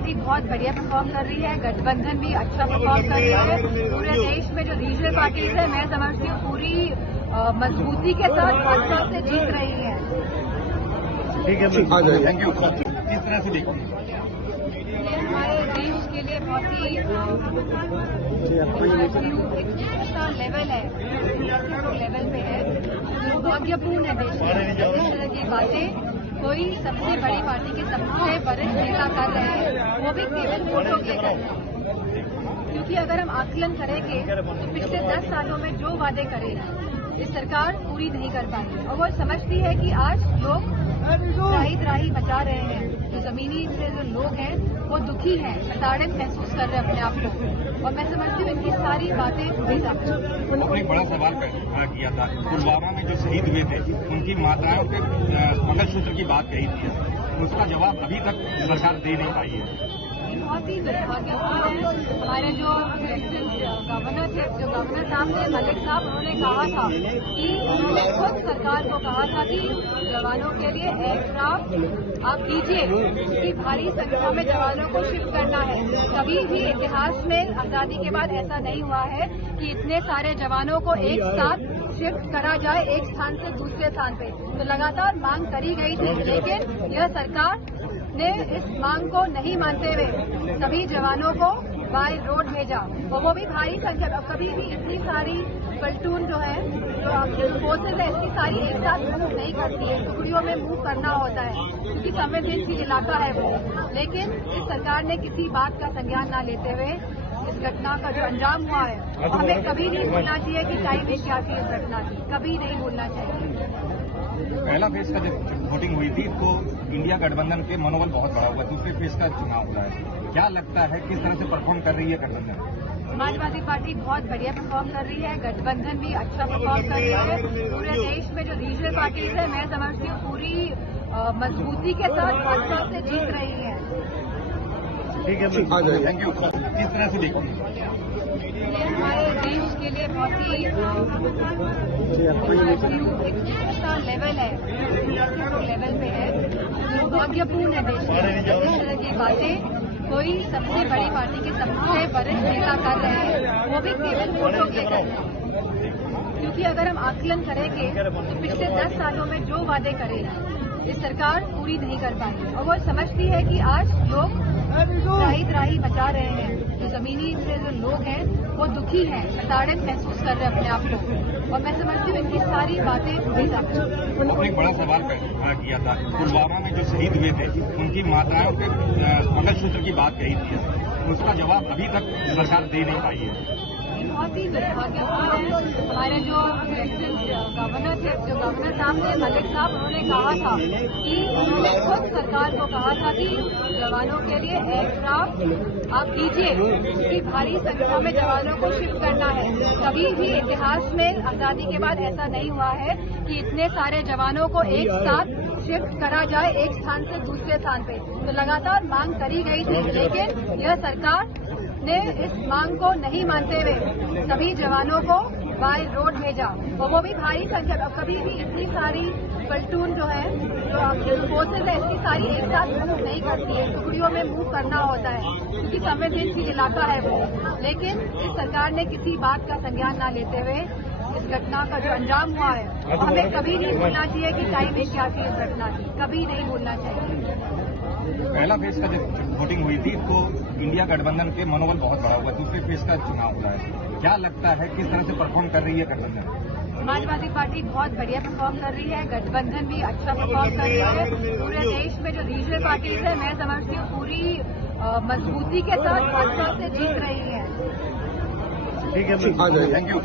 Party बहुत बढ़िया perform कर रही है, गठबंधन भी अच्छा परफॉर्म कर रही है। पूरे देश में जो रीजनल पार्टीज है, मैं समझती हूँ पूरी मजबूती के साथ भाजपा से जीत रही है। ठीक है, थैंक यू। किस तरह से देखो ये हमारे देश के लिए बहुत ही अच्छा लेवल है, लेवल पे है, दुर्भाग्यपूर्ण है देश में इस तरह की बातें कोई सबसे बड़ी पार्टी के सबसे वरिष्ठ नेता कर रहे हैं, वो भी केवल वोटों के कर रहे हैं। क्योंकि अगर हम आकलन करेंगे तो पिछले 10 सालों में जो वादे करे ये सरकार पूरी नहीं कर पाई, और वो समझती है कि आज लोग त्राही मचा रहे हैं। जो जमीनी से जो लोग हैं वो दुखी हैं, प्रताड़ित महसूस कर रहे हैं अपने आप को, और मैं समझती हूँ इनकी सारी बातें बेसिक। आपने एक बड़ा सवाल खड़ा किया था, पुलवामा में जो शहीद हुए थे उनकी माताएं उनके मंगलसूत्र की बात कही थी, उसका जवाब अभी तक सरकार दे नहीं पाई है। बहुत ही दुर्भाग्यपूर्ण है। हमारे जो गवर्नर थे, जो गवर्नर साहब थे, मलिक साहब, उन्होंने कहा था कि उन्होंने खुद सरकार को कहा था कि जवानों के लिए एयरक्राफ्ट आप दीजिए, क्योंकि भारी संख्या में जवानों को शिफ्ट करना है। कभी भी इतिहास में आजादी के बाद ऐसा नहीं हुआ है कि इतने सारे जवानों को एक साथ शिफ्ट करा जाए एक स्थान से दूसरे स्थान पे। तो लगातार मांग करी गई थी, लेकिन यह सरकार ने इस मांग को नहीं मानते हुए सभी जवानों को बाय रोड भेजा, और वो भी भारी संख्या। कभी भी इतनी सारी प्लटून जो है, जो फोर्सेज है, इतनी सारी एक साथ मूव नहीं करती है, टुकड़ियों में मूव करना होता है, क्योंकि संवेदनशील इलाका है वो। लेकिन इस सरकार ने किसी बात का संज्ञान न लेते हुए इस घटना का जो अंजाम हुआ है, हमें कभी नहीं भूलना चाहिए कि टाइमिंग क्या थी इस घटना की, कभी नहीं भूलना चाहिए। पहला फेज का जब वोटिंग हुई थी तो इंडिया गठबंधन के मनोबल बहुत बड़ा हुआ, दूसरे फेज का चुनाव हुआ है, क्या लगता है किस तरह से परफॉर्म कर रही है गठबंधन? समाजवादी पार्टी बहुत बढ़िया परफॉर्म कर रही है, गठबंधन भी अच्छा परफॉर्म कर रही है। पूरे देश में जो रीजनल पार्टीज है, मैं समझती हूँ पूरी मजबूती के साथ भाजपा से जीत रही है। ठीक है, थैंक यू। किस तरह से देखो ये हमारे देश के लिए बहुत ही अच्छा लेवल है, लेवल पे है, दुर्भाग्यपूर्ण है देश में इस तरह की बातें कोई सबसे बड़ी पार्टी के सबसे वरिष्ठ नेता कर रहे हैं, वो भी केवल वोटों के कर रहे हैं। क्योंकि अगर हम आकलन करेंगे तो पिछले 10 सालों में जो वादे करे ये सरकार पूरी नहीं कर पाई, और वो समझती है कि आज लोग त्राही मचा रहे हैं। जो जमीनी से जो लोग हैं वो दुखी हैं, प्रताड़ित महसूस कर रहे हैं अपने आप को, और मैं समझती हूँ इनकी सारी बातें बेसिक। आपने एक बड़ा सवाल खड़ा किया था, पुलवामा में जो शहीद हुए थे उनकी माताएं उनके मंगलसूत्र की बात कही थी, उसका जवाब अभी तक सरकार दे नहीं पाई है। बहुत ही दुर्भाग्यपूर्ण है। हमारे जो गवर्नर थे, जो गवर्नर साहब थे, मलिक साहब, उन्होंने कहा था कि उन्होंने खुद सरकार को कहा था कि जवानों के लिए एयरक्राफ्ट आप दीजिए, क्योंकि भारी संख्या में जवानों को शिफ्ट करना है। कभी भी इतिहास में आजादी के बाद ऐसा नहीं हुआ है कि इतने सारे जवानों को एक साथ शिफ्ट करा जाए एक स्थान से दूसरे स्थान पे। तो लगातार मांग करी गई थी, लेकिन यह सरकार ने इस मांग को नहीं मानते हुए सभी जवानों को बाय रोड भेजा, और वो भी भारी संख्या। कभी भी इतनी सारी प्लटून जो है, जो फोर्सेज है, इतनी सारी एक साथ मूव नहीं करती है, टुकड़ियों में मूव करना होता है, क्योंकि संवेदनशील इलाका है वो। लेकिन इस सरकार ने किसी बात का संज्ञान न लेते हुए इस घटना का जो अंजाम हुआ है, हमें कभी नहीं भूलना चाहिए कि टाइमिंग क्या थी इस घटना की, कभी नहीं भूलना चाहिए। पहला फेज का जब वोटिंग हुई थी तो इंडिया गठबंधन के मनोबल बहुत बड़ा हुआ, दूसरे फेज का चुनाव हुआ है, क्या लगता है किस तरह से परफॉर्म कर रही है गठबंधन? समाजवादी पार्टी बहुत बढ़िया परफॉर्म कर रही है, गठबंधन भी अच्छा परफॉर्म कर रही है। पूरे देश में जो रीजनल पार्टीज है, मैं समझती हूँ पूरी मजबूती के साथ भाजपा से जीत रही है। ठीक है, थैंक यू।